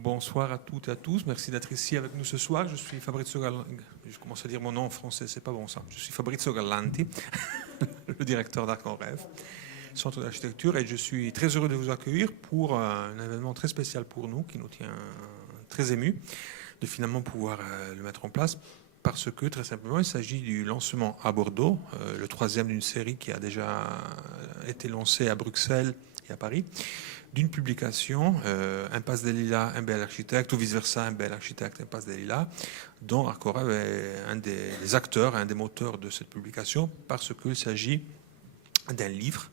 Bonsoir à toutes et à tous. Merci d'être ici avec nous ce soir. Je suis Fabrizio Gallanti. Je commence à dire mon nom en français, c'est pas bon ça. Je suis Fabrizio Gallanti, le directeur d'Arc en Rêve, centre d'architecture, et je suis très heureux de vous accueillir pour un événement très spécial pour nous, qui nous tient très émus de finalement pouvoir le mettre en place. Parce que, très simplement, il s'agit du lancement à Bordeaux, le troisième d'une série qui a déjà été lancée à Bruxelles et à Paris, d'une publication, Impasse des Lilas, un bel architecte, ou vice-versa, un bel architecte, Impasse des Lilas, dont Arc en Rêve est un des acteurs, un des moteurs de cette publication, parce qu'il s'agit d'un livre,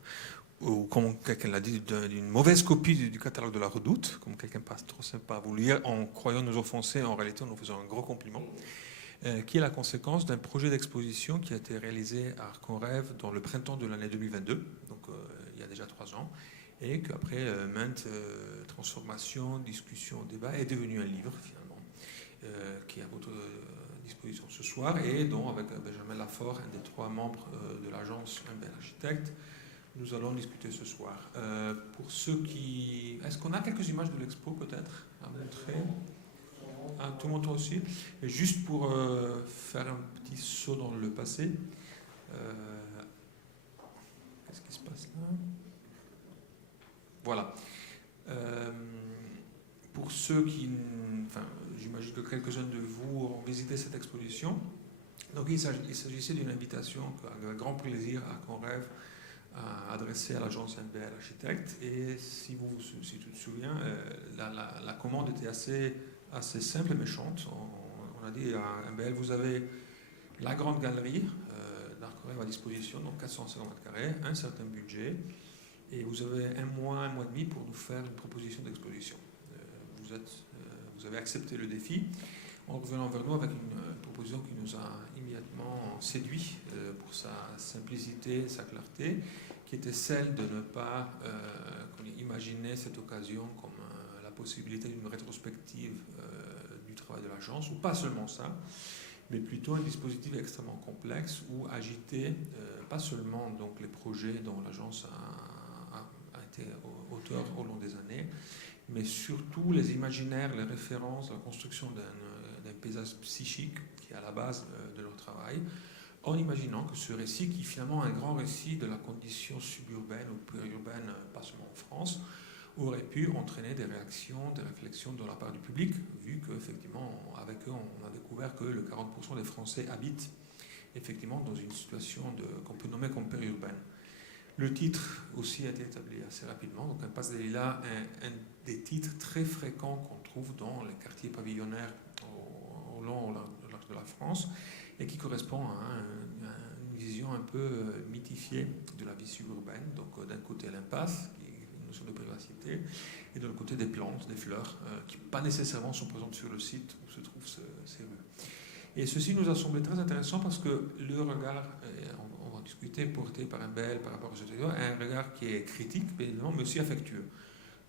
ou comme quelqu'un l'a dit, d'une mauvaise copie du catalogue de la Redoute, comme quelqu'un pas trop sympa à vous lire, en croyant nous offenser, en réalité en nous faisant un gros compliment, qui est la conséquence d'un projet d'exposition qui a été réalisé à Arc en Rêve dans le printemps de l'année 2022, donc il y a déjà 3 ans, et qu'après maintes transformations, discussions, débats, est devenu un livre finalement, qui est à votre disposition ce soir, et dont, avec Benjamin Lafort, un des 3 membres de l'agence Un Bel Architecte, nous allons discuter ce soir. Pour ceux qui... Est-ce qu'on a quelques images de l'expo peut-être à montrer? Tout le monde aussi. Et juste pour faire un petit saut dans le passé, qu'est-ce qui se passe là? Voilà. Pour ceux qui... Enfin, j'imagine que quelques-uns de vous ont visité cette exposition. Donc il s'agissait d'une invitation avec grand plaisir à Arc en Rêve à adresser à l'agence MBL Architecte. Et si tu te souviens, la commande était assez simple et méchante. On a dit à MBL, vous avez la grande galerie d'Arc en Rêve à disposition, donc 450 mètres carrés, un certain budget, et vous avez un mois et demi pour nous faire une proposition d'exposition. Vous avez accepté le défi en revenant vers nous avec une proposition qui nous a immédiatement séduit pour sa simplicité, sa clarté, qui était celle de ne pas imaginer cette occasion comme la possibilité d'une rétrospective du travail de l'agence, ou pas seulement ça, mais plutôt un dispositif extrêmement complexe où agiter pas seulement donc, les projets dont l'agence a été auteur au long des années, mais surtout les imaginaires, les références, la construction d'un paysage psychique qui est à la base de leur travail, en imaginant que ce récit, qui finalement est un grand récit de la condition suburbaine ou périurbaine, pas seulement en France, aurait pu entraîner des réactions, des réflexions de la part du public, vu qu'effectivement, avec eux, on a découvert que le 40% des Français habitent effectivement dans une situation qu'on peut nommer comme périurbaine. Le titre aussi a été établi assez rapidement. Donc, Impasse des Lilas est un des titres très fréquents qu'on trouve dans les quartiers pavillonnaires au large de la France, et qui correspond à une vision un peu mythifiée de la vie suburbaine. Donc, d'un côté, l'impasse, qui est une notion de privacité, et de l'autre côté, des plantes, des fleurs, qui pas nécessairement sont présentes sur le site où se trouvent ces rues. Et ceci nous a semblé très intéressant parce que le regard, on va discuter, porté par MBL par rapport à ce territoire, est un regard qui est critique, mais aussi affectueux.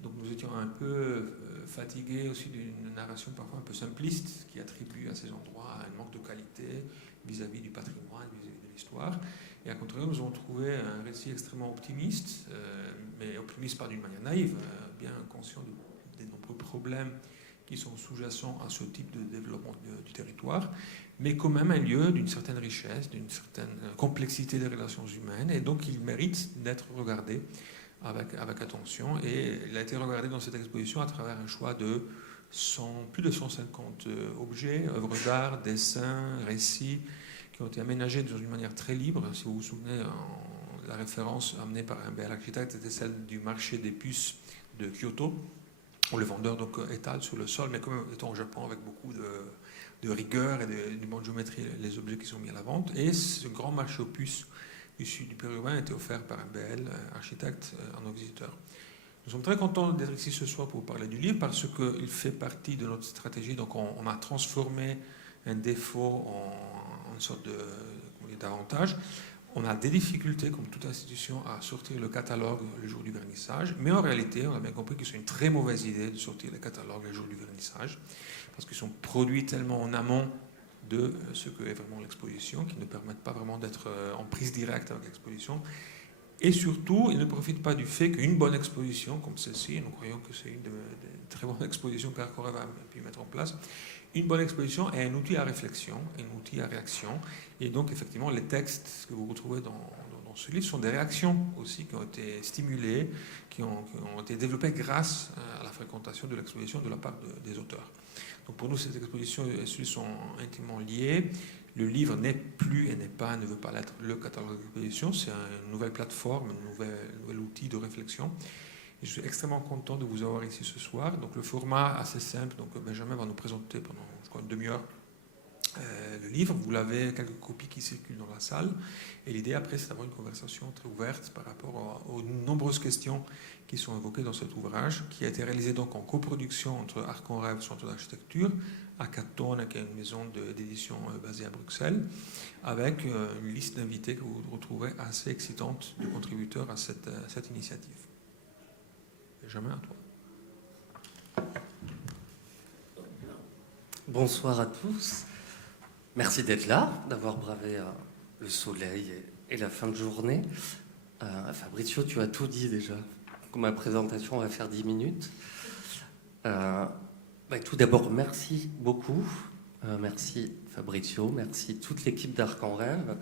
Donc nous étions un peu fatigués aussi d'une narration parfois un peu simpliste qui attribue à ces endroits un manque de qualité vis-à-vis du patrimoine, vis-à-vis de l'histoire. Et à contrario, nous avons trouvé un récit extrêmement optimiste, mais optimiste pas d'une manière naïve, bien conscient des nombreux problèmes qui sont sous-jacents à ce type de développement du territoire, mais quand même un lieu d'une certaine richesse, d'une certaine complexité des relations humaines, et donc il mérite d'être regardé avec attention. Et il a été regardé dans cette exposition à travers un choix de plus de 150 objets, œuvres d'art, dessins, récits, qui ont été aménagés d'une manière très libre. Si vous vous souvenez, la référence amenée par un bel architecte était celle du marché des puces de Kyoto, où le vendeur donc étale sur le sol, mais comme étant au Japon avec beaucoup de rigueur et de bonne géométrie, les objets qui sont mis à la vente. Et ce grand marché aux puces du périurbain a été offert par un BL architecte à nos visiteurs. Nous sommes très contents d'être ici ce soir pour parler du livre parce qu'il fait partie de notre stratégie. Donc on a transformé un défaut en une sorte d'avantage. On a des difficultés, comme toute institution, à sortir le catalogue le jour du vernissage. Mais en réalité, on a bien compris que c'est une très mauvaise idée de sortir les catalogues le jour du vernissage, parce qu'ils sont produits tellement en amont de ce que est vraiment l'exposition, qui ne permettent pas vraiment d'être en prise directe avec l'exposition. Et surtout, il ne profite pas du fait qu'une bonne exposition comme celle-ci, nous croyons que c'est une des très bonnes expositions qu'Arconrev a pu mettre en place, une bonne exposition est un outil à réflexion, un outil à réaction. Et donc, effectivement, les textes que vous retrouvez dans ce livre sont des réactions aussi qui ont été stimulées, qui ont été développées grâce à la fréquentation de l'exposition de la part des auteurs. Donc, pour nous, cette exposition et celui sont intimement liés. Le livre n'est plus et ne veut pas l'être le catalogue d'exposition. C'est une nouvelle plateforme, un nouvel outil de réflexion. Et je suis extrêmement content de vous avoir ici ce soir. Donc le format assez simple. Donc Benjamin va nous présenter pendant, je crois, une demi-heure le livre. Vous l'avez, quelques copies qui circulent dans la salle. Et l'idée après, c'est d'avoir une conversation très ouverte par rapport aux nombreuses questions qui sont évoquées dans cet ouvrage, qui a été réalisé donc en coproduction entre Arconrev, Centre d'architecture, Hackathon, qui est une maison d'édition basée à Bruxelles, avec une liste d'invités que vous retrouverez assez excitante de contributeurs à cette initiative. Benjamin, à toi. Bonsoir à tous. Merci d'être là, d'avoir bravé le soleil et la fin de journée. Fabrizio, tu as tout dit déjà. Ma présentation va faire 10 minutes. Tout d'abord, merci beaucoup. Merci Fabrizio, merci toute l'équipe d'Arconrev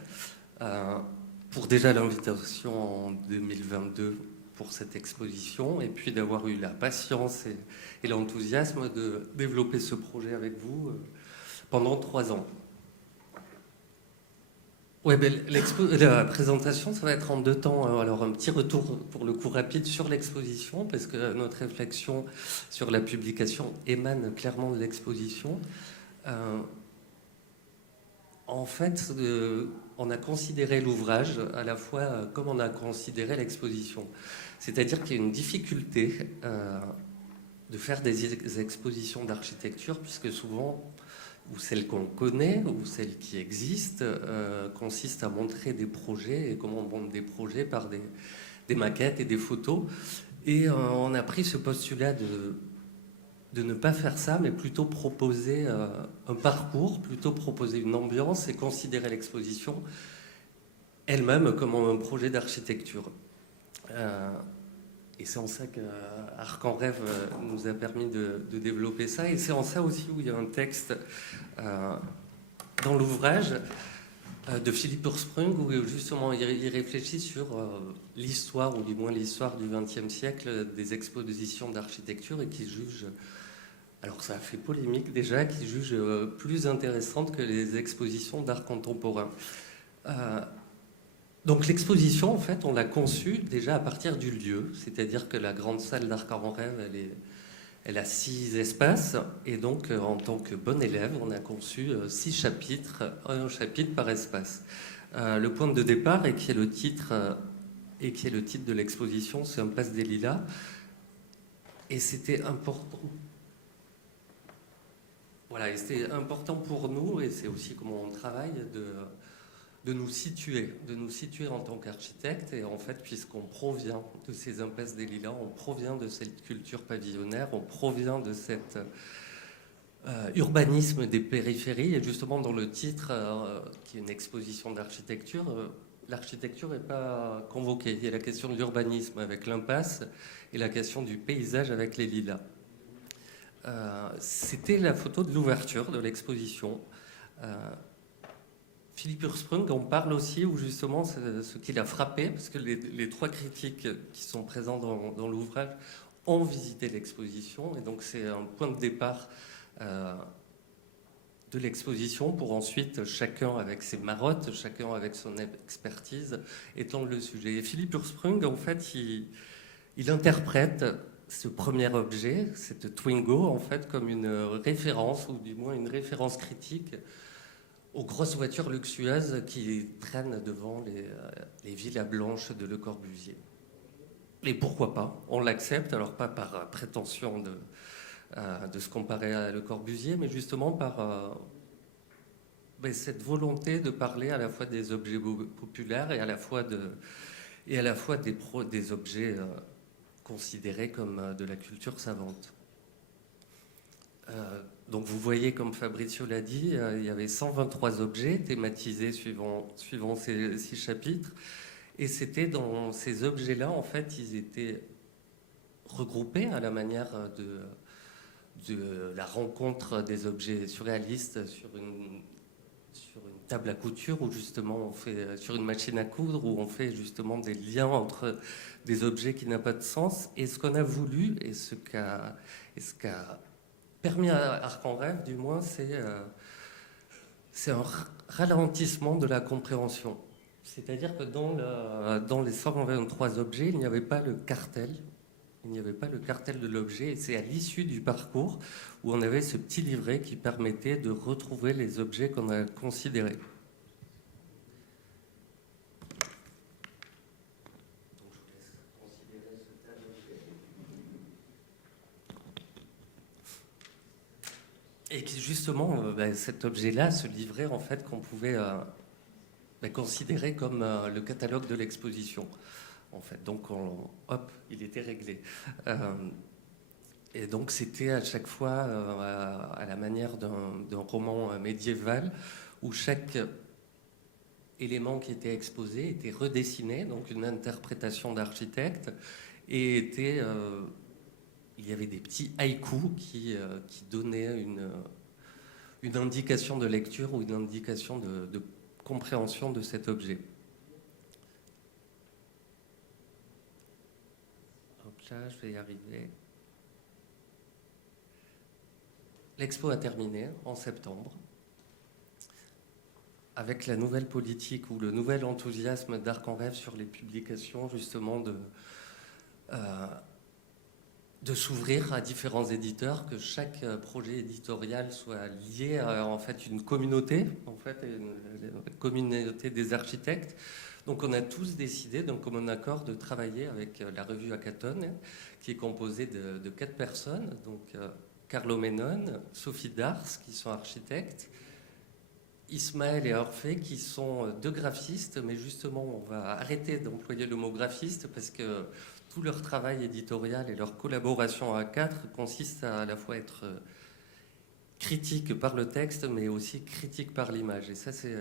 pour déjà l'invitation en 2022 pour cette exposition et puis d'avoir eu la patience et l'enthousiasme de développer ce projet avec vous pendant 3 ans. Ouais, la présentation, ça va être en 2 temps. Alors, un petit retour pour le coup rapide sur l'exposition, parce que notre réflexion sur la publication émane clairement de l'exposition. En fait, on a considéré l'ouvrage à la fois comme on a considéré l'exposition. C'est-à-dire qu'il y a une difficulté de faire des expositions d'architecture, puisque souvent, ou celles qu'on connaît, ou celles qui existent, consistent à montrer des projets, et comment on montre des projets par des maquettes et des photos. Et on a pris ce postulat de ne pas faire ça, mais plutôt proposer un parcours, plutôt proposer une ambiance et considérer l'exposition elle-même comme un projet d'architecture. Et c'est en ça qu'Arconrev nous a permis de développer ça. Et c'est en ça aussi où il y a un texte dans l'ouvrage de Philippe Ursprung, où justement il réfléchit sur l'histoire, ou du moins l'histoire du XXe siècle, des expositions d'architecture, et qui juge, alors ça a fait polémique déjà, qui juge plus intéressante que les expositions d'art contemporain. Donc l'exposition, en fait, on l'a conçue déjà à partir du lieu, c'est-à-dire que la grande salle d'Arconrev, elle a 6 espaces, et donc en tant que bon élève, on a conçu 6 chapitres, un chapitre par espace. Le point de départ, et qui est le titre de l'exposition, c'est Impasse des Lilas, et c'était important. Voilà, et c'était important pour nous, et c'est aussi comment on travaille, de nous situer en tant qu'architecte. Et en fait, puisqu'on provient de ces impasses des Lilas, on provient de cette culture pavillonnaire, on provient de cet urbanisme des périphéries. Et justement, dans le titre, qui est une exposition d'architecture, l'architecture n'est pas convoquée. Il y a la question de l'urbanisme avec l'impasse et la question du paysage avec les lilas. C'était la photo de l'ouverture de l'exposition. Philippe Ursprung en parle aussi, où justement ce qui l'a frappé, parce que les 3 critiques qui sont présents dans l'ouvrage ont visité l'exposition, et donc c'est un point de départ de l'exposition pour ensuite, chacun avec ses marottes, chacun avec son expertise, étendre le sujet. Et Philippe Ursprung, en fait, il interprète ce premier objet, cette Twingo, en fait, comme une référence, ou du moins une référence critique aux grosses voitures luxueuses qui traînent devant les villas blanches de Le Corbusier. Et pourquoi pas? On l'accepte, alors pas par prétention de se comparer à Le Corbusier, mais justement par cette volonté de parler à la fois des objets populaires et à la fois des objets considérés comme de la culture savante. Donc vous voyez, comme Fabrizio l'a dit, il y avait 123 objets thématisés suivant ces 6 chapitres. Et c'était dans ces objets-là, en fait, ils étaient regroupés à la manière de la rencontre des objets surréalistes sur une table à couture, où justement on fait, sur une machine à coudre, où on fait justement des liens entre des objets qui n'ont pas de sens. Et ce qu'on a voulu, et ce qu'a permis à Arc en Rêve, du moins, c'est un ralentissement de la compréhension. C'est-à-dire que dans les 123 objets, il n'y avait pas le cartel. Il n'y avait pas le cartel de l'objet. Et c'est à l'issue du parcours où on avait ce petit livret qui permettait de retrouver les objets qu'on a considérés. Et qui justement, cet objet-là, ce livret, en fait, qu'on pouvait considérer comme le catalogue de l'exposition. En fait, donc, hop, il était réglé. Et donc, c'était à chaque fois à la manière d'un roman médiéval où chaque élément qui était exposé était redessiné, donc une interprétation d'architecte, et il y avait des petits haïkus qui donnaient une indication de lecture ou une indication de compréhension de cet objet. Donc là, je vais y arriver. L'expo a terminé en septembre, avec la nouvelle politique ou le nouvel enthousiasme d'Arc en Rêve sur les publications, justement, de s'ouvrir à différents éditeurs, que chaque projet éditorial soit lié à en fait une communauté, une communauté des architectes. Donc on a tous décidé d'un commun accord de travailler avec la revue Hackathon, qui est composée de 4 personnes, donc Carlo Menon, Sophie Dars, qui sont architectes, Ismaël et Orphée, qui sont 2 graphistes, mais justement on va arrêter d'employer le mot graphiste parce que tout leur travail éditorial et leur collaboration à 4 consiste à la fois être critique par le texte, mais aussi critique par l'image. Et ça, c'est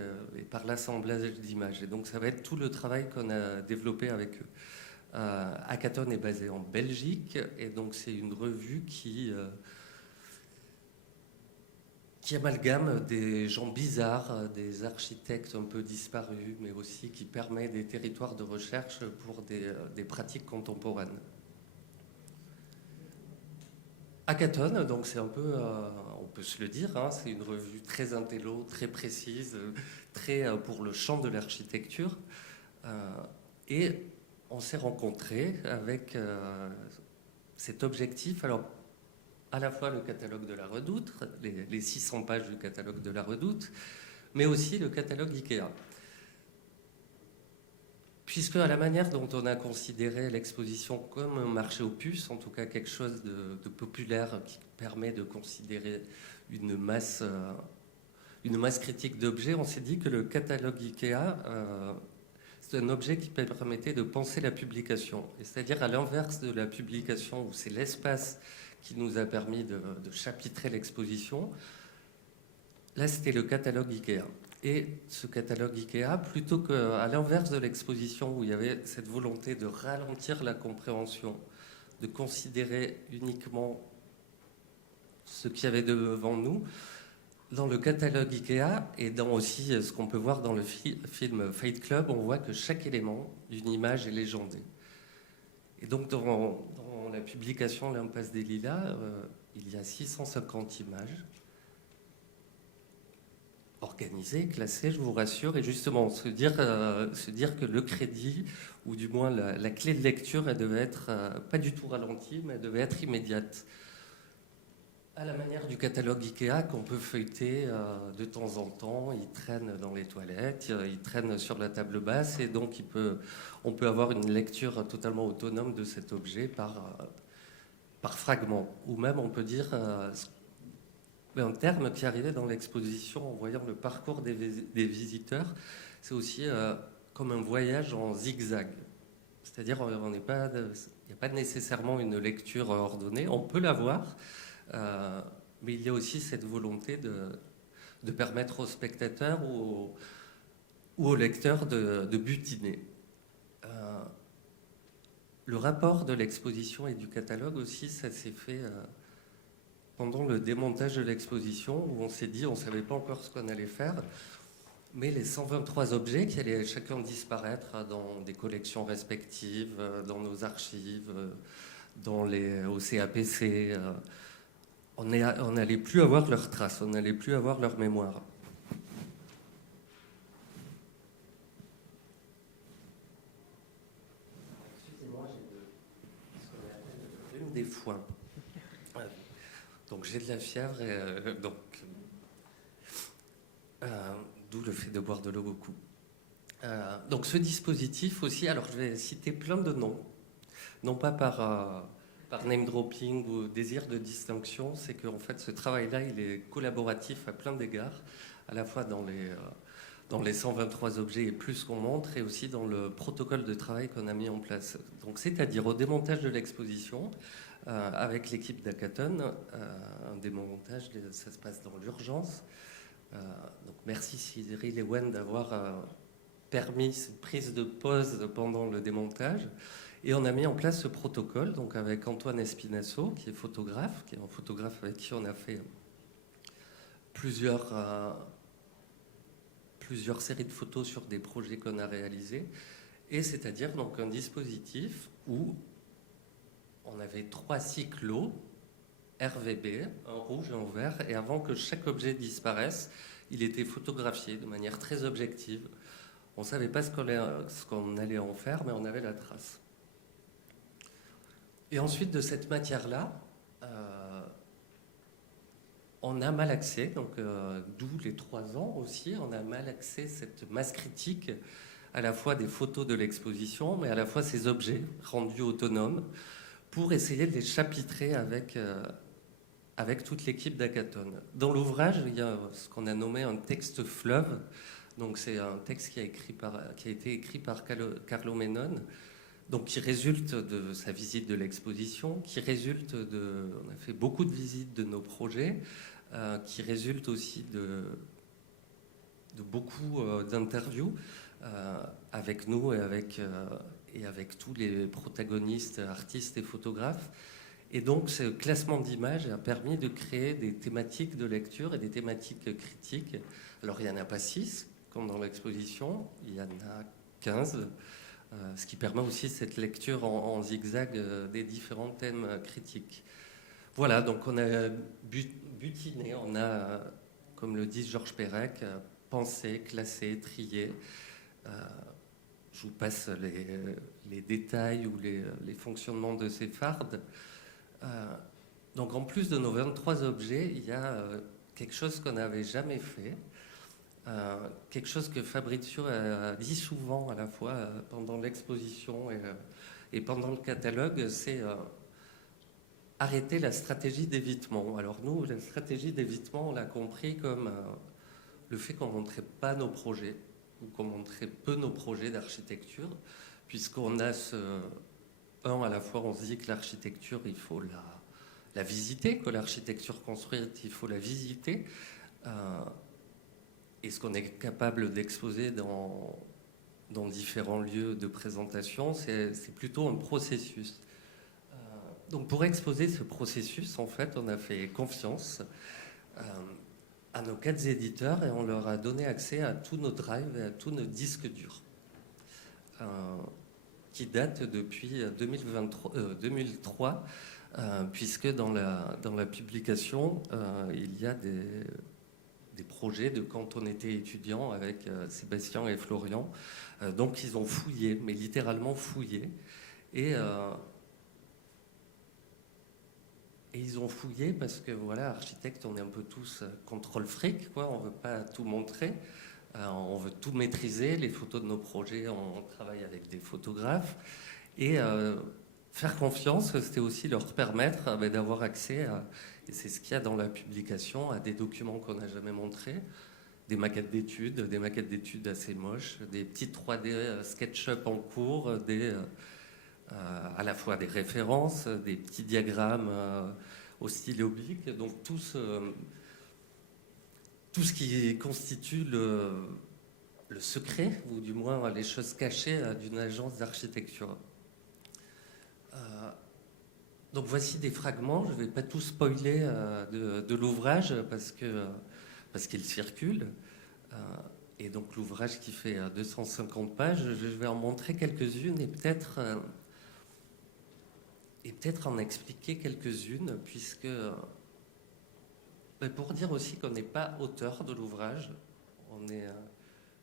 par l'assemblage d'images. Et donc, ça va être tout le travail qu'on a développé avec eux. Hackathon est basé en Belgique, et donc c'est une revue qui amalgame des gens bizarres, des architectes un peu disparus, mais aussi qui permet des territoires de recherche pour des pratiques contemporaines. Hackathon, donc c'est un peu, on peut se le dire, hein, c'est une revue très intello, très précise, très pour le champ de l'architecture. Et on s'est rencontrés avec cet objectif. Alors, à la fois le catalogue de la Redoute, les 600 pages du catalogue de la Redoute, mais aussi le catalogue IKEA. Puisque à la manière dont on a considéré l'exposition comme un marché aux puces, en tout cas quelque chose de populaire qui permet de considérer une masse critique d'objets, on s'est dit que le catalogue IKEA, c'est un objet qui permettait de penser la publication. C'est-à-dire à l'inverse de la publication, où c'est l'espace qui nous a permis de chapitrer l'exposition. Là, c'était le catalogue IKEA. Et ce catalogue IKEA, plutôt qu'à l'inverse de l'exposition, où il y avait cette volonté de ralentir la compréhension, de considérer uniquement ce qu'il y avait devant nous, dans le catalogue IKEA, et dans aussi ce qu'on peut voir dans le film Fight Club, on voit que chaque élément d'une image est légendé. Et donc, dans la publication L'Impasse des Lilas, il y a 650 images organisées, classées, je vous rassure, et justement se dire que le crédit, ou du moins la clé de lecture, elle devait être pas du tout ralentie, mais elle devait être immédiate. À la manière du catalogue IKEA qu'on peut feuilleter de temps en temps, il traîne dans les toilettes, il traîne sur la table basse, et donc on peut avoir une lecture totalement autonome de cet objet par fragment. Ou même on peut dire un terme qui arrivait dans l'exposition en voyant le parcours des visiteurs, c'est aussi comme un voyage en zigzag. C'est-à-dire il n'y a pas nécessairement une lecture ordonnée, on peut l'avoir, mais il y a aussi cette volonté de permettre aux spectateurs ou aux lecteurs de butiner. Le rapport de l'exposition et du catalogue aussi, ça s'est fait pendant le démontage de l'exposition, où on s'est dit, on ne savait pas encore ce qu'on allait faire, mais les 123 objets qui allaient chacun disparaître dans des collections respectives, dans nos archives, au CAPC, on n'allait plus avoir leurs traces, on n'allait plus avoir leur mémoire. Excusez-moi, j'ai ce qu'on appelle le rhume des foins. Donc j'ai de la fièvre, et d'où le fait de boire de l'eau beaucoup. Donc ce dispositif aussi, alors je vais citer plein de noms, non pas par name dropping ou désir de distinction, c'est qu'en fait ce travail-là il est collaboratif à plein d'égards, à la fois dans les 123 objets et plus qu'on montre, et aussi dans le protocole de travail qu'on a mis en place. Donc c'est-à-dire au démontage de l'exposition, avec l'équipe d'Hackathon, un démontage, ça se passe dans l'urgence. Donc merci Cyril et Wen d'avoir permis cette prise de pause pendant le démontage. Et on a mis en place ce protocole, donc avec Antoine Espinasso, qui est photographe, qui est un photographe avec qui on a fait plusieurs séries de photos sur des projets qu'on a réalisés. Et c'est-à-dire donc un dispositif où on avait 3 cyclos RVB, un rouge et un vert, et avant que chaque objet disparaisse, il était photographié de manière très objective. On ne savait pas ce qu'on allait en faire, mais on avait la trace. Et ensuite, de cette matière-là, on a mal accès, donc d'où les 3 ans aussi, on a mal accès cette masse critique, à la fois des photos de l'exposition, mais à la fois ces objets rendus autonomes, pour essayer de les chapitrer avec toute l'équipe d'Hackathon. Dans l'ouvrage, il y a ce qu'on a nommé un texte fleuve. Donc c'est un texte qui a été écrit par Carlo Menon, donc qui résulte de sa visite de l'exposition, on a fait beaucoup de visites de nos projets, qui résulte aussi de beaucoup d'interviews avec nous et avec tous les protagonistes, artistes et photographes. Et donc, ce classement d'images a permis de créer des thématiques de lecture et des thématiques critiques. Alors, il n'y en a pas 6, comme dans l'exposition, il y en a 15, ce qui permet aussi cette lecture en zigzag des différents thèmes critiques. Voilà, donc on a butiné, on a, comme le dit Georges Perec, pensé, classé, trié. Je vous passe les détails ou les fonctionnements de ces fardes. Donc en plus de nos 23 objets, il y a quelque chose qu'on n'avait jamais fait, quelque chose que Fabrizio a dit souvent à la fois pendant l'exposition et pendant le catalogue, c'est arrêter la stratégie d'évitement. Alors nous, la stratégie d'évitement, on l'a compris comme le fait qu'on ne montrait pas nos projets, ou qu'on montrait peu nos projets d'architecture, puisqu'on a à la fois on se dit que l'architecture, il faut la visiter, que l'architecture construite, il faut la visiter, et ce qu'on est capable d'exposer dans différents lieux de présentation, c'est plutôt un processus. Donc pour exposer ce processus, en fait, on a fait confiance à nos 4 éditeurs et on leur a donné accès à tous nos drives et à tous nos disques durs, qui datent depuis 2003, puisque dans la publication, il y a des projets de quand on était étudiant avec Sébastien et Florian. Donc ils ont fouillé, mais littéralement fouillé. Et ils ont fouillé parce que, voilà, architecte, on est un peu tous contrôle fric, quoi. On ne veut pas tout montrer. On veut tout maîtriser. Les photos de nos projets, on travaille avec des photographes. Et faire confiance, c'était aussi leur permettre d'avoir accès et c'est ce qu'il y a dans la publication, à des documents qu'on n'a jamais montrés, des maquettes d'études assez moches, des petits 3D SketchUp en cours, à la fois des références, des petits diagrammes au stylo oblique, donc tout ce qui constitue le secret, ou du moins les choses cachées d'une agence d'architecture. Donc voici des fragments, je ne vais pas tout spoiler de l'ouvrage parce qu'il circule. Et donc l'ouvrage qui fait 250 pages, je vais en montrer quelques-unes et peut-être en expliquer quelques-unes, puisque pour dire aussi qu'on n'est pas auteur de l'ouvrage,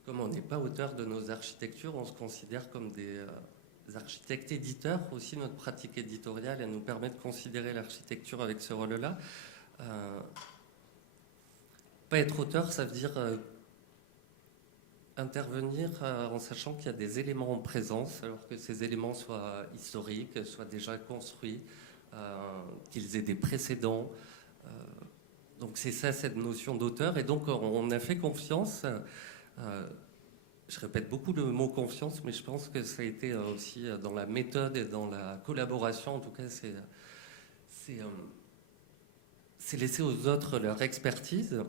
comme on n'est pas auteur de nos architectures, on se considère comme des architectes éditeurs. Aussi, notre pratique éditoriale, elle nous permet de considérer l'architecture avec ce rôle-là. Pas être auteur, ça veut dire intervenir en sachant qu'il y a des éléments en présence, alors que ces éléments soient historiques, soient déjà construits, qu'ils aient des précédents. Donc c'est ça, cette notion d'auteur. Et donc on a fait confiance. Je répète beaucoup le mot confiance, mais je pense que ça a été aussi dans la méthode et dans la collaboration. En tout cas, c'est laisser aux autres leur expertise.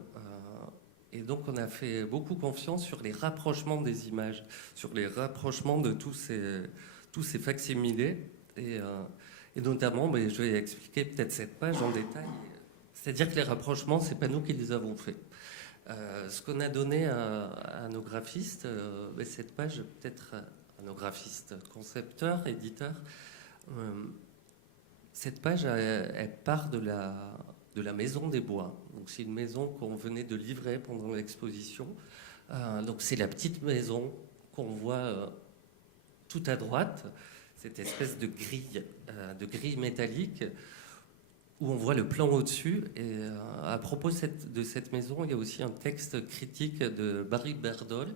Et donc, on a fait beaucoup confiance sur les rapprochements des images, sur les rapprochements de tous ces facsimilés. Et notamment, mais je vais expliquer peut-être cette page en détail. C'est-à-dire que les rapprochements, ce n'est pas nous qui les avons faits. Ce qu'on a donné à nos graphistes, cette page, peut-être à nos graphistes, concepteurs, éditeurs, cette page, elle part de la Maison des Bois. Donc c'est une maison qu'on venait de livrer pendant l'exposition. Donc c'est la petite maison qu'on voit tout à droite, cette espèce de grille métallique où on voit le plan au-dessus. Et à propos de cette maison, il y a aussi un texte critique de Barry Berdol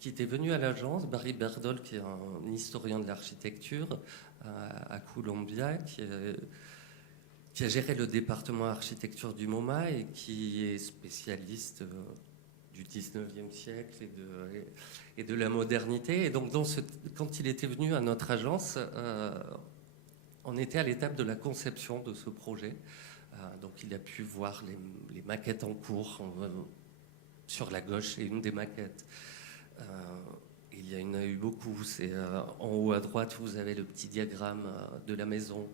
qui était venu à l'agence. Barry Berdol, qui est un historien de l'architecture à Columbia, qui a géré le département architecture du MoMA et qui est spécialiste du 19e siècle et de la modernité. Et donc, quand il était venu à notre agence, on était à l'étape de la conception de ce projet. Donc, il a pu voir les maquettes en cours. Sur la gauche, et une des maquettes. Il y en a eu beaucoup. C'est en haut à droite, vous avez le petit diagramme de la maison.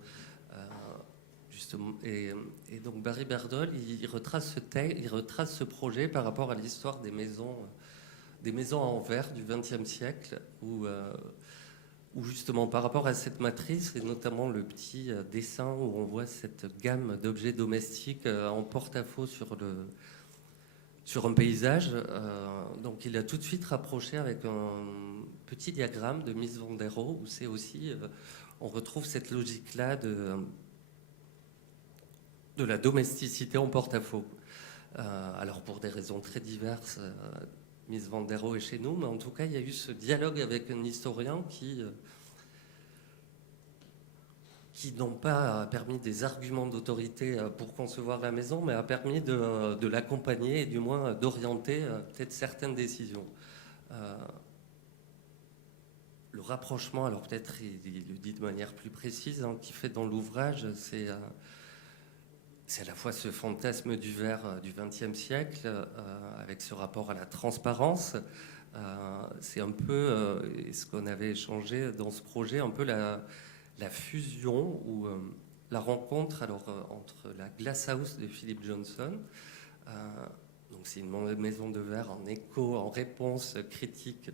Justement, et donc Barry Berdol, il retrace ce projet par rapport à l'histoire des maisons en verre du XXe siècle, où justement par rapport à cette matrice, et notamment le petit dessin où on voit cette gamme d'objets domestiques en porte-à-faux sur un paysage. Donc il a tout de suite rapproché avec un petit diagramme de Mies van der Rohe, où c'est aussi, on retrouve cette logique-là de la domesticité en porte-à-faux. Alors pour des raisons très diverses, Mies van der Rohe est chez nous, mais en tout cas il y a eu ce dialogue avec un historien qui n'ont pas permis des arguments d'autorité pour concevoir la maison, mais a permis de l'accompagner et du moins d'orienter peut-être certaines décisions. Le rapprochement, alors peut-être il le dit de manière plus précise, qu'il fait dans l'ouvrage, c'est à la fois ce fantasme du verre du XXe siècle, avec ce rapport à la transparence. C'est un peu ce qu'on avait échangé dans ce projet, un peu la fusion ou la rencontre entre la Glass House de Philip Johnson. Donc c'est une maison de verre en écho, en réponse critique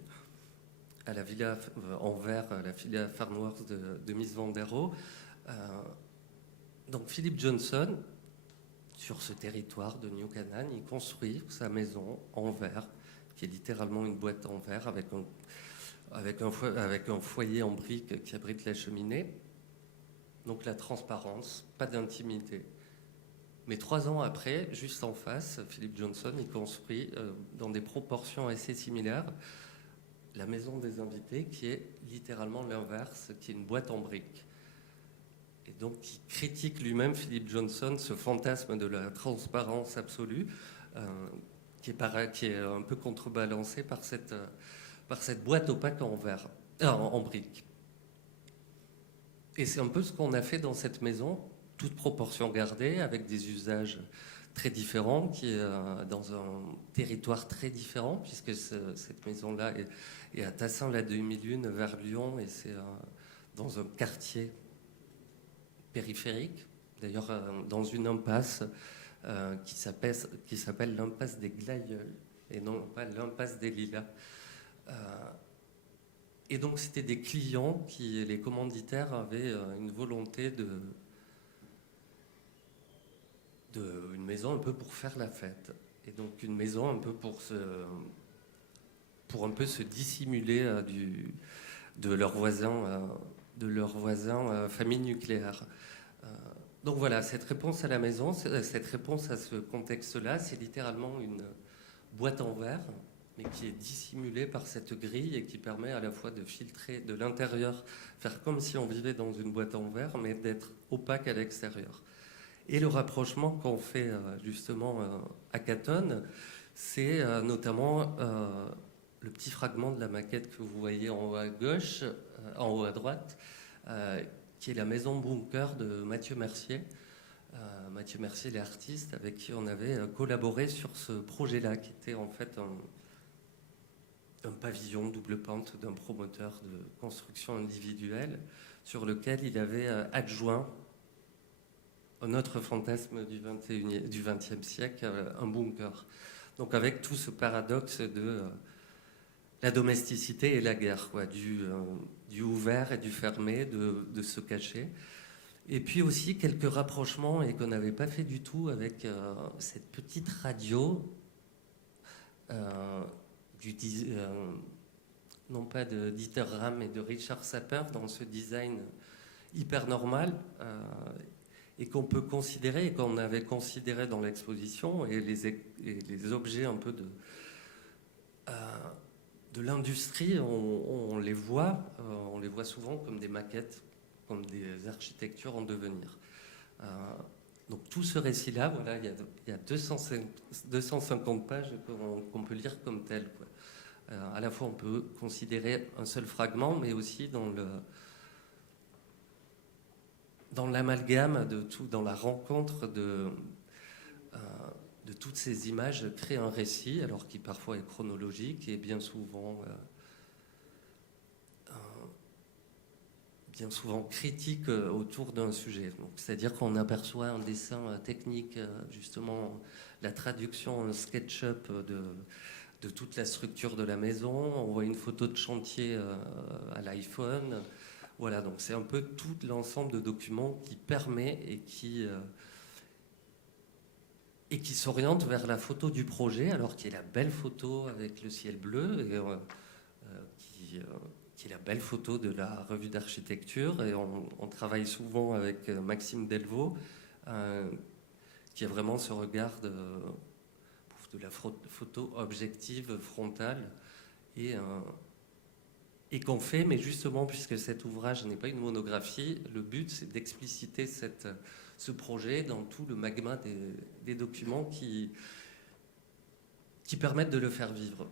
à la villa en verre, la villa Farnworth de Mies van der Rohe. Donc Philip Johnson, sur ce territoire de New Canaan, il construit sa maison en verre, qui est littéralement une boîte en verre avec un foyer en briques qui abrite la cheminée. Donc la transparence, pas d'intimité. Mais 3 ans après, juste en face, Philip Johnson, il construit dans des proportions assez similaires la maison des invités, qui est littéralement l'inverse, qui est une boîte en briques. Et donc, il critique lui-même, Philip Johnson, ce fantasme de la transparence absolue, qui est un peu contrebalancé par cette boîte opaque en verre, en briques. Et c'est un peu ce qu'on a fait dans cette maison, toute proportion gardée, avec des usages très différents, qui est dans un territoire très différent, puisque cette maison-là est à Tassin, la demi-lune, vers Lyon, et c'est dans un quartier périphérique, d'ailleurs dans une impasse qui s'appelle l'impasse des Glaïeuls et non pas l'impasse des Lilas. Et donc c'était des clients les commanditaires avaient une volonté une maison un peu pour faire la fête. Et donc une maison un peu pour un peu se dissimuler de leurs voisins, famille nucléaire. Donc voilà, cette réponse à la maison, cette réponse à ce contexte-là, c'est littéralement une boîte en verre, mais qui est dissimulée par cette grille et qui permet à la fois de filtrer de l'intérieur, faire comme si on vivait dans une boîte en verre, mais d'être opaque à l'extérieur. Et le rapprochement qu'on fait justement à Catonne, c'est notamment le petit fragment de la maquette que vous voyez en haut à gauche, en haut à droite, qui est la maison bunker de Mathieu Mercier. Mathieu Mercier, l'artiste avec qui on avait collaboré sur ce projet-là, qui était en fait un pavillon double pente d'un promoteur de construction individuelle, sur lequel il avait adjoint un autre fantasme du XXe siècle, un bunker. Donc avec tout ce paradoxe de la domesticité et la guerre, quoi, du ouvert et du fermé, de se cacher. Et puis aussi quelques rapprochements, et qu'on n'avait pas fait du tout, avec cette petite radio, non pas de Dieter Rams, mais de Richard Sapper, dans ce design hyper normal, et qu'on peut considérer, et qu'on avait considéré dans l'exposition, et les objets un peu de l'industrie, on les voit souvent comme des maquettes, comme des architectures en devenir. Donc tout ce récit-là, voilà, il y a 250 pages qu'on peut lire comme tel, quoi. À la fois, on peut considérer un seul fragment, mais aussi dans l'amalgame de tout, dans la rencontre de toutes ces images, créer un récit, alors qui parfois est chronologique et bien souvent critique autour d'un sujet. C'est-à-dire qu'on aperçoit un dessin technique, justement la traduction en SketchUp de toute la structure de la maison, on voit une photo de chantier à l'iPhone. Voilà, donc c'est un peu tout l'ensemble de documents qui permet et qui s'oriente vers la photo du projet, alors qui est la belle photo avec le ciel bleu, et qui est la belle photo de la revue d'architecture. Et on travaille souvent avec Maxime Delvaux, qui a vraiment ce regard de la photo objective, frontale, et qu'on fait, mais justement, puisque cet ouvrage n'est pas une monographie, le but, c'est d'expliciter ce projet dans tout le magma des documents qui permettent de le faire vivre.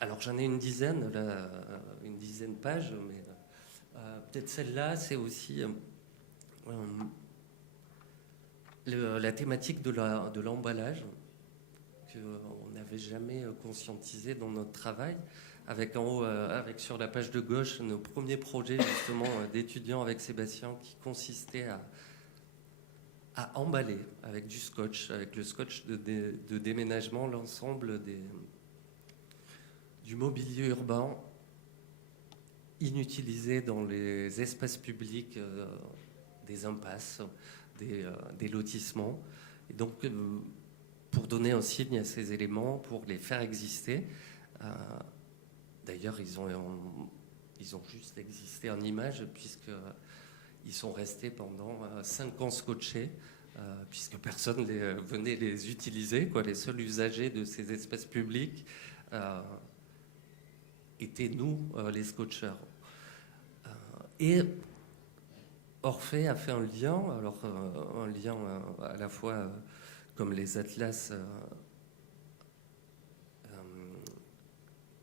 Alors, j'en ai une dizaine de pages, mais peut-être celle-là, c'est aussi la thématique de l'emballage, qu'on n'avait jamais conscientisé dans notre travail, avec en haut, sur la page de gauche, nos premiers projets justement d'étudiants avec Sébastien, qui consistaient à emballer avec du scotch, avec le scotch de déménagement, l'ensemble du mobilier urbain inutilisé dans les espaces publics, des impasses, des lotissements. Et donc, pour donner un signe à ces éléments, pour les faire exister. D'ailleurs, ils ont juste existé en image, puisqu'ils sont restés pendant 5 ans scotchés, puisque personne venait les utiliser, quoi. Les seuls usagers de ces espaces publics étaient nous, les scotcheurs. Et Orphée a fait un lien, à la fois comme les atlas.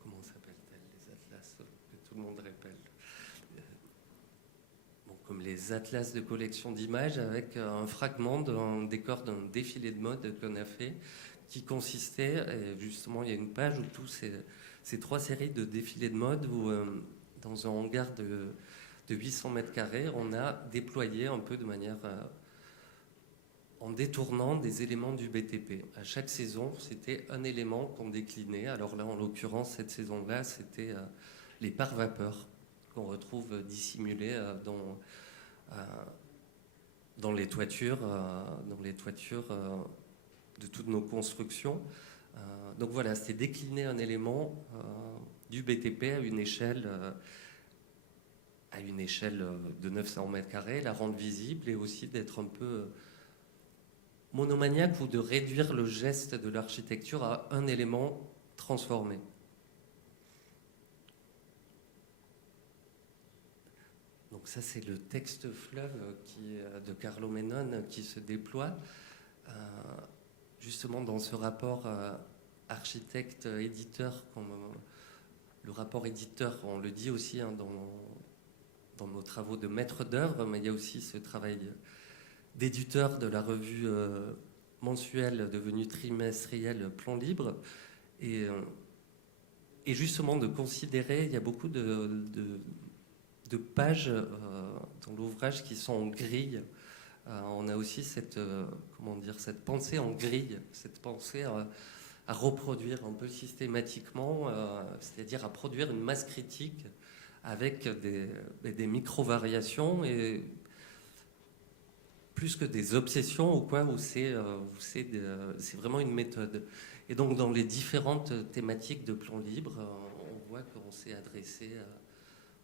Comment s'appellent-elles, les atlas que tout le monde répète, comme les atlas de collection d'images, avec un fragment d'un décor d'un défilé de mode qu'on a fait, qui consistait, et justement, il y a une page où tous ces 3 séries de défilés de mode, où dans un hangar de de 800 mètres carrés, on a déployé un peu de manière... en détournant des éléments du BTP. À chaque saison, c'était un élément qu'on déclinait. Alors là, en l'occurrence, cette saison-là, c'était les pare-vapeurs qu'on retrouve dissimulés dans les toitures de toutes nos constructions. Donc voilà, c'était décliner un élément du BTP à une échelle de 900 mètres carrés, la rendre visible et aussi d'être un peu monomaniaque ou de réduire le geste de l'architecture à un élément transformé. Donc ça, c'est le texte fleuve de Carlo Menon qui se déploie justement dans ce rapport architecte-éditeur. Le rapport éditeur, on le dit aussi dans nos travaux de maître d'œuvre, mais il y a aussi ce travail d'éditeur de la revue mensuelle devenue trimestrielle Plan Libre. Et justement de considérer, il y a beaucoup de pages dans l'ouvrage qui sont en grille. On a aussi cette pensée en grille, cette pensée à reproduire un peu systématiquement, c'est-à-dire à produire une masse critique avec des micro-variations et plus que des obsessions ou quoi, où c'est vraiment une méthode. Et donc dans les différentes thématiques de Plan Libre, on voit qu'on s'est adressé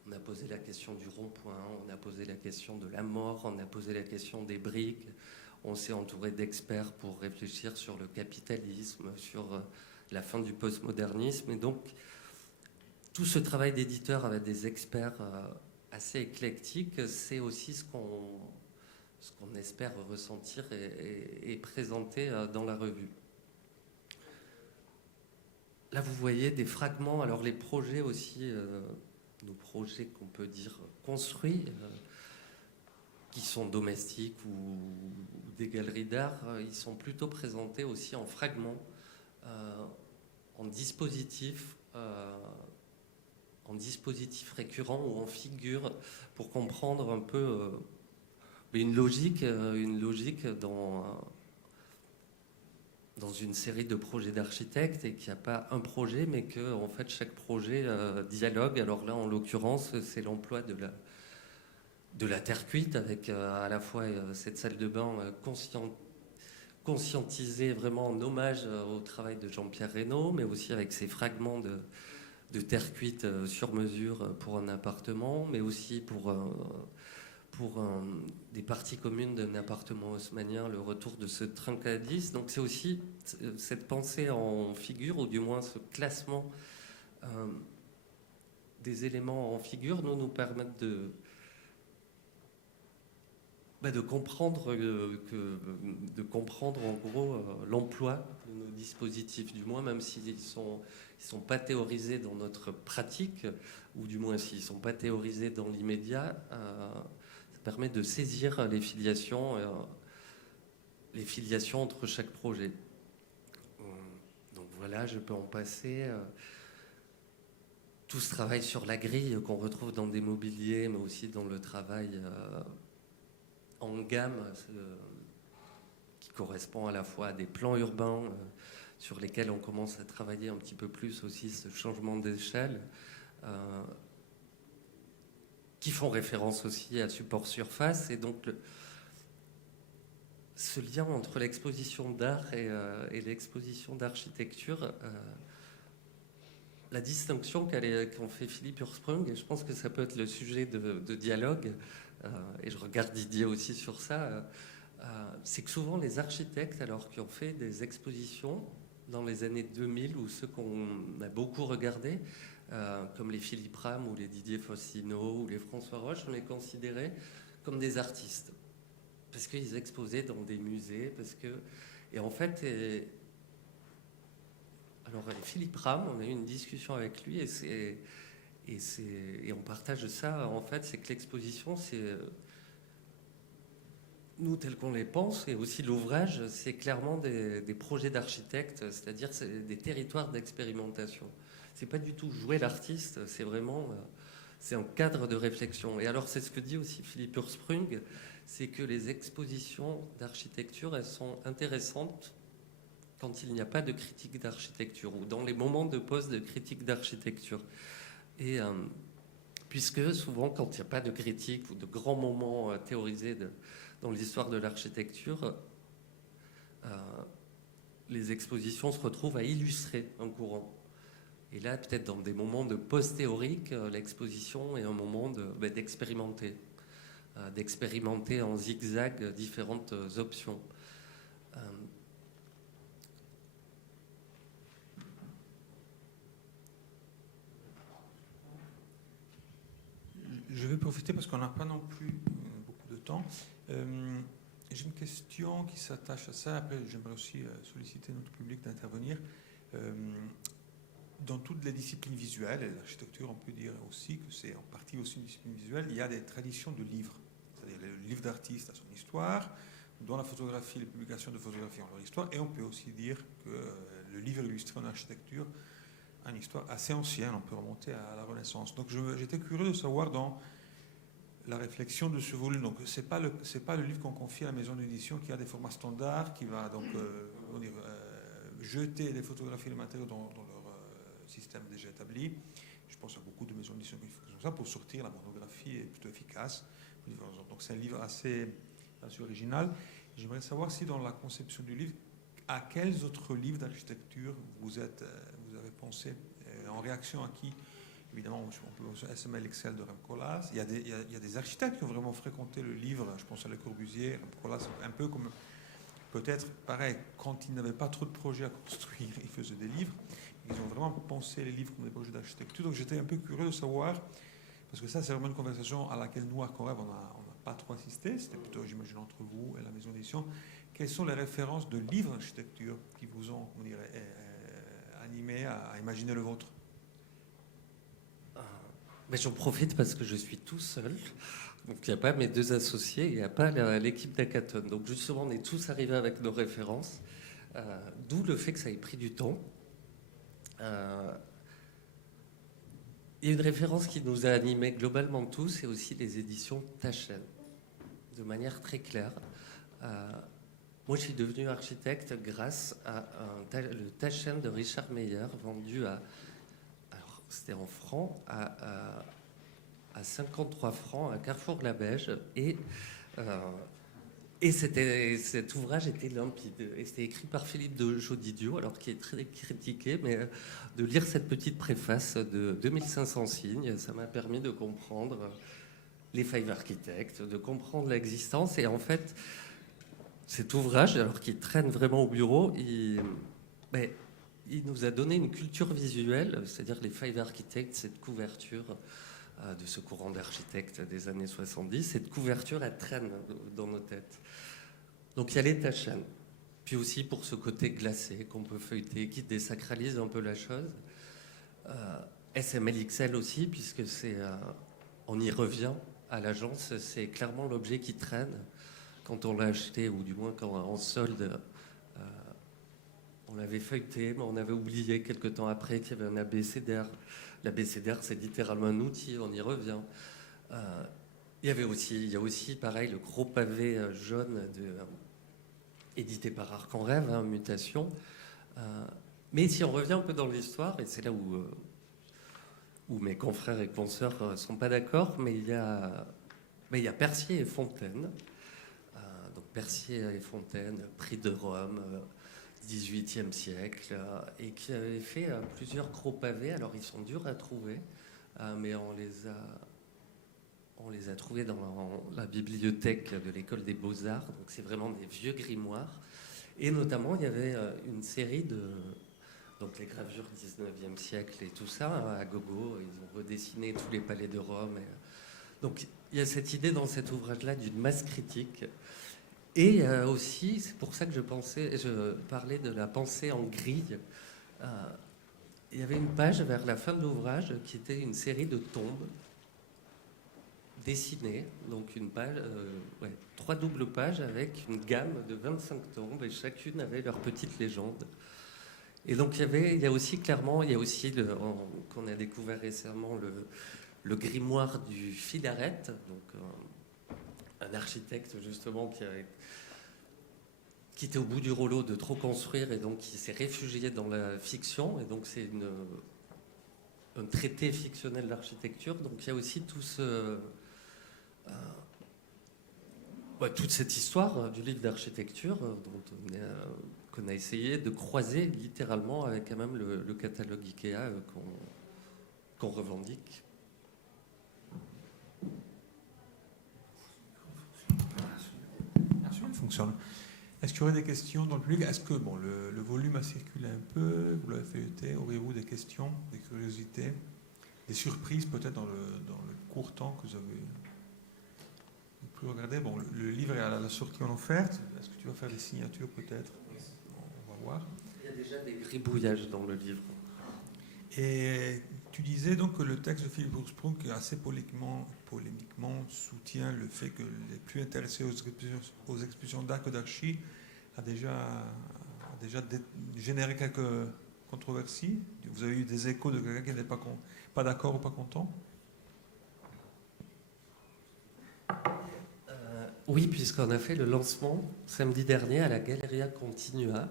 on a posé la question du rond-point, on a posé la question de la mort, on a posé la question des briques, on s'est entouré d'experts pour réfléchir sur le capitalisme, sur la fin du postmodernisme. Et donc, tout ce travail d'éditeur avec des experts assez éclectiques, c'est aussi ce qu'on espère ressentir et présenter dans la revue. Là, vous voyez des fragments, alors les projets aussi... nos projets qu'on peut dire construits, qui sont domestiques ou des galeries d'art, ils sont plutôt présentés aussi en fragments, en dispositifs récurrents ou en figures, pour comprendre un peu une logique dans une série de projets d'architectes et qu'il n'y a pas un projet, mais que en fait chaque projet dialogue. Alors là, en l'occurrence, c'est l'emploi de la terre cuite avec à la fois cette salle de bain conscientisée vraiment en hommage au travail de Jean-Pierre Reynaud, mais aussi avec ces fragments de terre cuite sur mesure pour un appartement, mais aussi pour des parties communes d'un appartement haussmannien, le retour de ce trincadis. Donc c'est aussi cette pensée en figure, ou du moins ce classement des éléments en figure, nous permettent de comprendre en gros l'emploi de nos dispositifs, du moins même s'ils sont pas théorisés dans notre pratique, ou du moins s'ils sont pas théorisés dans l'immédiat. Ça permet de saisir les filiations entre chaque projet. Donc voilà, je peux en passer. Tout ce travail sur la grille qu'on retrouve dans des mobiliers, mais aussi dans le travail en gamme, qui correspond à la fois à des plans urbains sur lesquels on commence à travailler un petit peu plus aussi ce changement d'échelle, qui font référence aussi à support surface. Et donc ce lien entre l'exposition d'art et l'exposition d'architecture, la distinction qu'ont fait Philippe Ursprung, et je pense que ça peut être le sujet de dialogue, et je regarde Didier aussi sur ça, c'est que souvent les architectes, alors qui ont fait des expositions dans les années 2000, ou ceux qu'on a beaucoup regardés, comme les Philippe Ram ou les Didier Faustino ou les François Roche, on les considérait comme des artistes parce qu'ils exposaient dans des musées, et en fait, alors Philippe Ram, on a eu une discussion avec lui et on partage ça. En fait, c'est que l'exposition, c'est nous tels qu'on les pense, et aussi l'ouvrage, c'est clairement des projets d'architectes, c'est-à-dire c'est des territoires d'expérimentation. C'est pas du tout jouer l'artiste, c'est vraiment c'est un cadre de réflexion. Et alors, c'est ce que dit aussi Philippe Ursprung, c'est que les expositions d'architecture, elles sont intéressantes quand il n'y a pas de critique d'architecture ou dans les moments de pause de critique d'architecture. Et puisque souvent, quand il n'y a pas de critique ou de grands moments théorisés dans l'histoire de l'architecture, les expositions se retrouvent à illustrer un courant. Et là, peut-être dans des moments de post-théorique, l'exposition est un moment d'expérimenter, d'expérimenter en zigzag différentes options. Je vais profiter parce qu'on n'a pas non plus beaucoup de temps. J'ai une question qui s'attache à ça. Après, j'aimerais aussi solliciter notre public d'intervenir. Dans toutes les disciplines visuelles, et l'architecture, on peut dire aussi que c'est en partie aussi une discipline visuelle, il y a des traditions de livres. C'est-à-dire le livre d'artiste a son histoire, dans la photographie, les publications de photographie ont leur histoire, et on peut aussi dire que le livre illustré en architecture a une histoire assez ancienne, on peut remonter à la Renaissance. Donc j'étais curieux de savoir dans la réflexion de ce volume. Donc c'est pas le livre qu'on confie à la maison d'édition qui a des formats standards, qui va donc jeter les photographies et les matériaux dans leur système déjà établi. Je pense à beaucoup de maisons d'édition qui font ça. Pour sortir, la monographie est plutôt efficace. Donc c'est un livre assez original. J'aimerais savoir si dans la conception du livre, à quels autres livres d'architecture vous avez pensé, en réaction à qui? Évidemment, on peut aussi SML Excel de Rem Koolhaas. Il y a des architectes qui ont vraiment fréquenté le livre. Je pense à Le Corbusier, Rem Koolhaas, un peu comme peut-être, pareil, quand ils n'avaient pas trop de projets à construire, ils faisaient des livres. Ils ont vraiment pensé les livres comme des projets d'architecture. Donc j'étais un peu curieux de savoir, parce que ça, c'est vraiment une conversation à laquelle nous, à Conrêve, on n'a pas trop assisté. C'était plutôt, j'imagine, entre vous et la maison d'édition. Quelles sont les références de livres d'architecture qui vous ont, comment dire, animé à imaginer le vôtre? Mais j'en profite parce que je suis tout seul. Donc il n'y a pas mes deux associés, il n'y a pas l'équipe d'Hackathon. Donc justement, on est tous arrivés avec nos références. D'où le fait que ça ait pris du temps. Il y a une référence qui nous a animés globalement tous, c'est aussi les éditions Taschen, de manière très claire. Moi, je suis devenu architecte grâce à le Taschen de Richard Meyer, vendu alors c'était en francs, à 53 francs à Carrefour-la-Beige. Et cet ouvrage était limpide. Et c'était écrit par Philippe de Jodidio, alors qui est très critiqué, mais de lire cette petite préface de 2500 signes, ça m'a permis de comprendre les Five Architects, de comprendre l'existence. Et en fait, cet ouvrage, alors qu'il traîne vraiment au bureau, il nous a donné une culture visuelle, c'est-à-dire les Five Architects, cette couverture de ce courant d'architectes des années 70. Cette couverture, elle traîne dans nos têtes. Donc il y a les Taschen. Puis aussi pour ce côté glacé qu'on peut feuilleter, qui désacralise un peu la chose. SML XL aussi, puisque on y revient à l'agence, c'est clairement l'objet qui traîne quand on l'a acheté, ou du moins quand en solde, on l'avait feuilleté, mais on avait oublié quelque temps après qu'il y avait un abécédaire. L'abécédaire, c'est littéralement un outil, on y revient. Il y a aussi, pareil, le gros pavé jaune édité par Arc en Rêve, Mutation. Mais si on revient un peu dans l'histoire, et c'est là où mes confrères et consoeurs ne sont pas d'accord, mais il y a Percier et Fontaine. Donc Percier et Fontaine, prix de Rome, 18e siècle, et qui avaient fait plusieurs gros pavés. Alors ils sont durs à trouver, mais on les a trouvés dans la bibliothèque de l'école des Beaux-Arts. Donc c'est vraiment des vieux grimoires. Et notamment, il y avait une série donc les gravures 19e siècle et tout ça, à gogo. Ils ont redessiné tous les palais de Rome. Donc il y a cette idée dans cet ouvrage-là d'une masse critique. Et aussi, c'est pour ça que je parlais de la pensée en grille. Il y avait une page vers la fin de l'ouvrage qui était une série de tombes dessinées. Donc une page, 3 doubles pages avec une gamme de 25 tombes et chacune avait leur petite légende. Et donc il y a aussi clairement, qu'on a découvert récemment, le grimoire du Philaret, donc un architecte justement qui était au bout du rouleau de trop construire et donc qui s'est réfugié dans la fiction. Et donc c'est un traité fictionnel d'architecture. Donc il y a aussi toute cette histoire du livre d'architecture qu'on a essayé de croiser littéralement avec quand même le catalogue Ikea qu'on revendique. Il fonctionne. Est-ce qu'il y aurait des questions dans le public? Est-ce que le volume a circulé un peu? Vous l'avez feuilleté? Auriez-vous des questions, des curiosités, des surprises peut-être dans le court temps que vous avez pu regarder? Bon, le livre est à la sortie en offerte. Est-ce que tu vas faire des signatures peut-être? On va voir. Il y a déjà des gribouillages dans le livre. Et tu disais donc que le texte de Philippe Hochsprung, assez polémiquement soutient le fait que les plus intéressés aux expositions d'art que d'archi a déjà généré quelques controversies. Vous avez eu des échos de quelqu'un qui n'est pas d'accord ou pas content? Oui, puisqu'on a fait le lancement samedi dernier à la Galleria Continua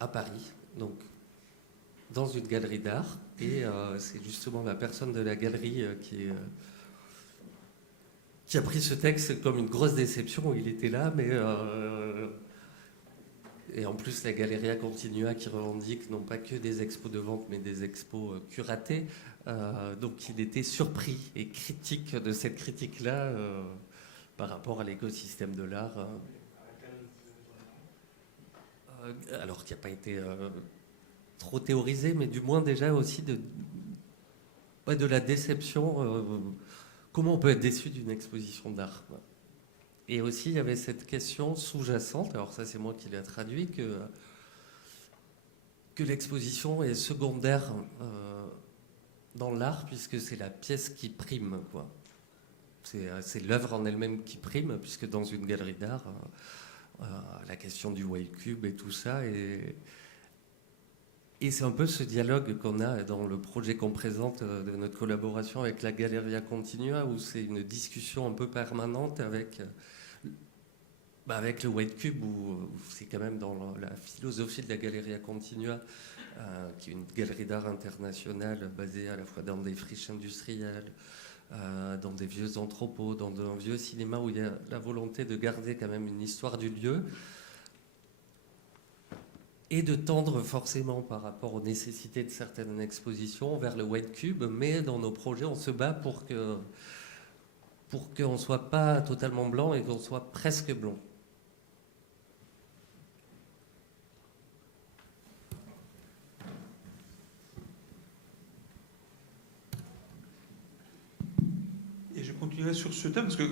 à Paris, donc dans une galerie d'art. Et c'est justement la personne de la galerie qui a pris ce texte comme une grosse déception. Il était là, mais... et en plus, la Galleria Continua qui revendique non pas que des expos de vente, mais des expos curatées. Donc il était surpris et critique de cette critique-là par rapport à l'écosystème de l'art. Alors qui n'a pas été trop théorisé, mais du moins déjà aussi de la déception. Comment on peut être déçu d'une exposition d'art? Et aussi, il y avait cette question sous-jacente, alors ça c'est moi qui l'ai traduit, que l'exposition est secondaire dans l'art, puisque c'est la pièce qui prime, quoi. C'est l'œuvre en elle-même qui prime, puisque dans une galerie d'art, la question du white cube et tout ça, et c'est un peu ce dialogue qu'on a dans le projet qu'on présente de notre collaboration avec la Galleria Continua, où c'est une discussion un peu permanente avec le white cube, où c'est quand même dans la philosophie de la Galleria Continua, qui est une galerie d'art internationale basée à la fois dans des friches industrielles, dans des vieux entrepôts, dans un vieux cinéma où il y a la volonté de garder quand même une histoire du lieu et de tendre forcément par rapport aux nécessités de certaines expositions vers le white cube, mais dans nos projets on se bat pour qu'on ne soit pas totalement blanc et qu'on soit presque blanc. Et je continuerai sur ce thème, parce que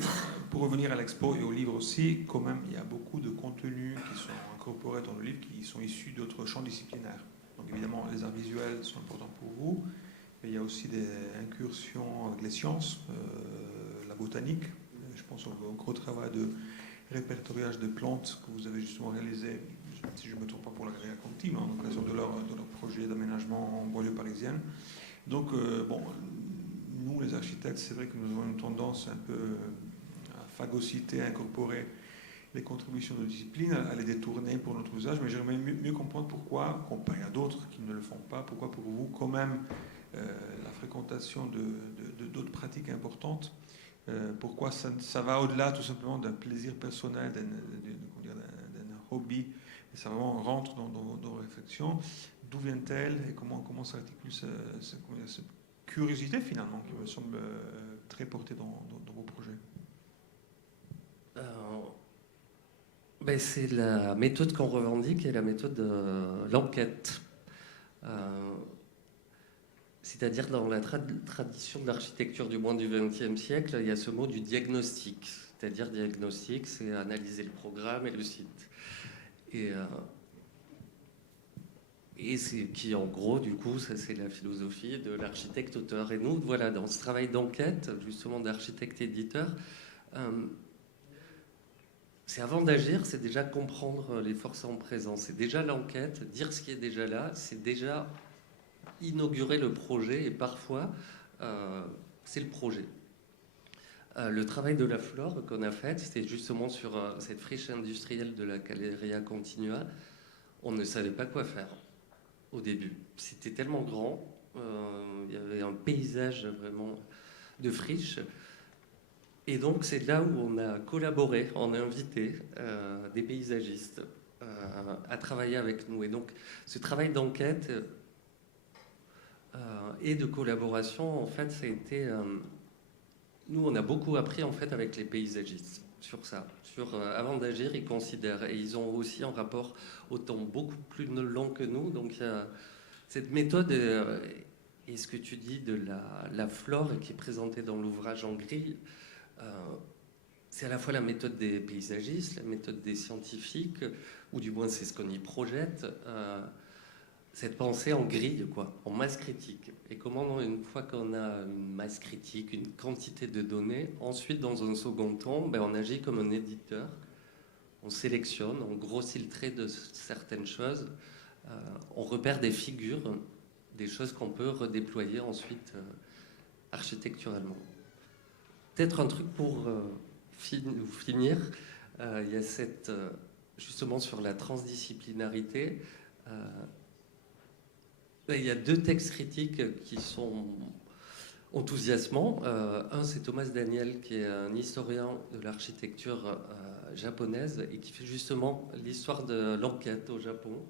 pour revenir à l'expo et au livre aussi, quand même, il y a beaucoup de contenus qui sont incorporés dans le livre, qui sont issus d'autres champs disciplinaires. Donc évidemment, les arts visuels sont importants pour vous, mais il y a aussi des incursions avec les sciences, la botanique. Je pense au gros travail de répertoriage de plantes que vous avez justement réalisé, si je ne me trompe pas, pour la Galleria Conti, en occasion de leur projet d'aménagement en banlieue parisienne. Donc, nous, les architectes, c'est vrai que nous avons une tendance un peu à phagocyter, à incorporer les contributions de discipline, à les détourner pour notre usage, mais j'aimerais mieux comprendre pourquoi, comparé à d'autres qui ne le font pas, pourquoi pour vous, quand même, la fréquentation de d'autres pratiques importantes, pourquoi ça va au-delà tout simplement d'un plaisir personnel, d'un hobby, et ça vraiment rentre dans vos réflexions. D'où vient-elle et comment s'articule cette curiosité finalement qui me semble très portée dans vos projets? C'est la méthode qu'on revendique et la méthode de l'enquête. C'est-à-dire dans la tradition de l'architecture du moins du XXe siècle, il y a ce mot du diagnostic. C'est-à-dire diagnostic, c'est analyser le programme et le site. Et c'est qui, en gros, du coup, ça c'est la philosophie de l'architecte-auteur. Et nous, voilà, dans ce travail d'enquête, justement d'architecte-éditeur, c'est avant d'agir, c'est déjà comprendre les forces en présence. C'est déjà l'enquête, dire ce qui est déjà là, c'est déjà inaugurer le projet. Et parfois, c'est le projet. Le travail de la flore qu'on a fait, c'était justement sur cette friche industrielle de la Galleria Continua. On ne savait pas quoi faire au début. C'était tellement grand, il y avait un paysage vraiment de friche. Et donc c'est là où on a collaboré, on a invité des paysagistes à travailler avec nous. Et donc ce travail d'enquête et de collaboration, en fait, ça a été... nous, on a beaucoup appris en fait avec les paysagistes sur ça. Avant d'agir, ils considèrent, et ils ont aussi un rapport au temps beaucoup plus long que nous. Donc il y a cette méthode, et ce que tu dis de la flore qui est présentée dans l'ouvrage en grille, c'est à la fois la méthode des paysagistes, la méthode des scientifiques, ou du moins c'est ce qu'on y projette, cette pensée en grille, quoi, en masse critique. Et comment, une fois qu'on a une masse critique, une quantité de données, ensuite, dans un second temps, on agit comme un éditeur, on sélectionne, on grossit le trait de certaines choses, on repère des figures, des choses qu'on peut redéployer ensuite architecturalement. Peut-être un truc pour finir, il y a cette, justement sur la transdisciplinarité, il y a 2 textes critiques qui sont enthousiasmants. Un, c'est Thomas Daniel, qui est un historien de l'architecture japonaise et qui fait justement l'histoire de l'enquête au Japon,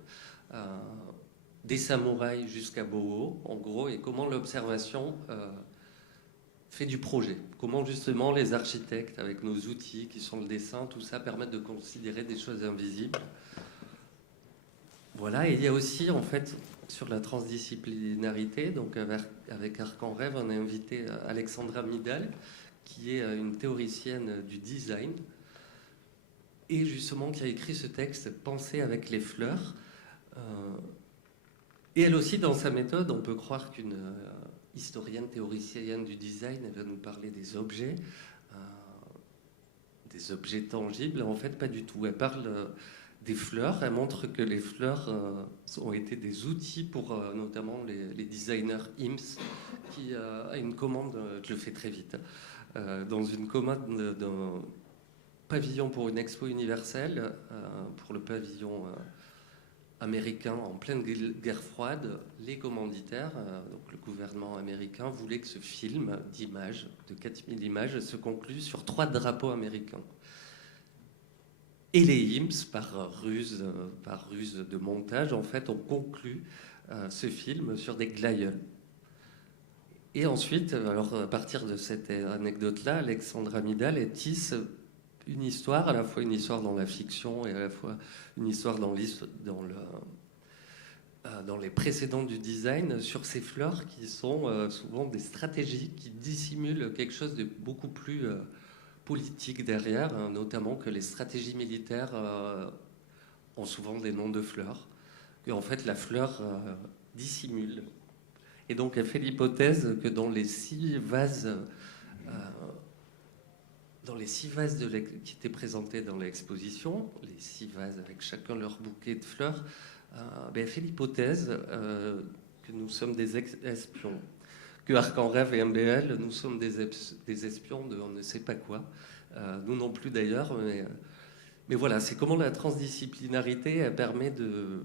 des samouraïs jusqu'à Boho, en gros, et comment l'observation fait du projet. Comment justement les architectes, avec nos outils qui sont le dessin, tout ça, permettent de considérer des choses invisibles. Voilà, et il y a aussi, en fait, sur la transdisciplinarité, donc avec Arc en Rêve, on a invité Alexandra Midal, qui est une théoricienne du design, et justement qui a écrit ce texte « Penser avec les fleurs ». Et elle aussi, dans sa méthode, on peut croire qu'une historienne théoricienne du design, elle va nous parler des objets tangibles. En fait, pas du tout. Elle parle des fleurs. Elle montre que les fleurs ont été des outils pour notamment les designers IMSS, qui a une commande, je le fais très vite, dans une commande d'un pavillon pour une expo universelle, pour le pavillon américain en pleine guerre froide. Les commanditaires, donc le gouvernement américain, voulaient que ce film d'images, de 4000 images, se conclue sur 3 drapeaux américains. Et les IMSS, par ruse de montage, en fait, ont conclu ce film sur des glaïeuls. Et ensuite, alors à partir de cette anecdote-là, Alexandra Midal tisse une histoire, à la fois une histoire dans la fiction et à la fois une histoire dans les précédents du design, sur ces fleurs qui sont souvent des stratégies qui dissimulent quelque chose de beaucoup plus politique derrière, hein, notamment que les stratégies militaires ont souvent des noms de fleurs, que en fait la fleur dissimule. Et donc elle fait l'hypothèse que dans les 6 vases qui étaient présentés dans l'exposition, les 6 vases avec chacun leur bouquet de fleurs, elle fait l'hypothèse que nous sommes des espions, que Arc en Rêve et MBL, nous sommes des espions de on ne sait pas quoi, nous non plus d'ailleurs, mais voilà, c'est comment la transdisciplinarité elle permet de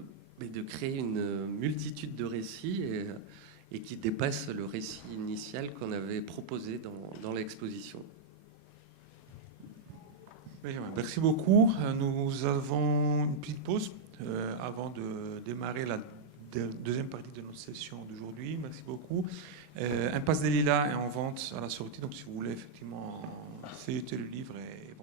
créer une multitude de récits et qui dépasse le récit initial qu'on avait proposé dans l'exposition. Merci beaucoup. Nous avons une petite pause avant de démarrer la deuxième partie de notre session d'aujourd'hui. Merci beaucoup. Impasse des Lilas est en vente à la sortie, donc si vous voulez effectivement feuilleter le livre et